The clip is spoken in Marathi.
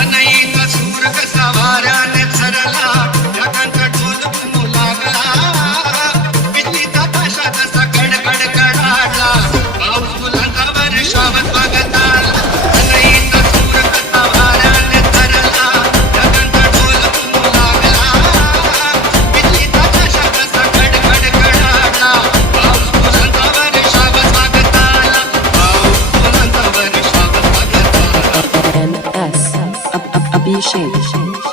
अनईत सूर कसा वाऱ्याने सरला, ढगांचा ढोल घुमू लागला, बिजलीचा ताशा तसा कडकड कडाडला, पाऊस फुलांचा वर्षाव स्वागत आला. अनईत सूर कसा वाऱ्याने सरला, ढगांचा ढोल घुमू लागला, बिजलीचा ताशा तसा कडकड कडाडला, पाऊस फुलांचा वर्षाव स्वागत आला, पाऊस फुलांचा वर्षाव स्वागत आला. NS Abhishek.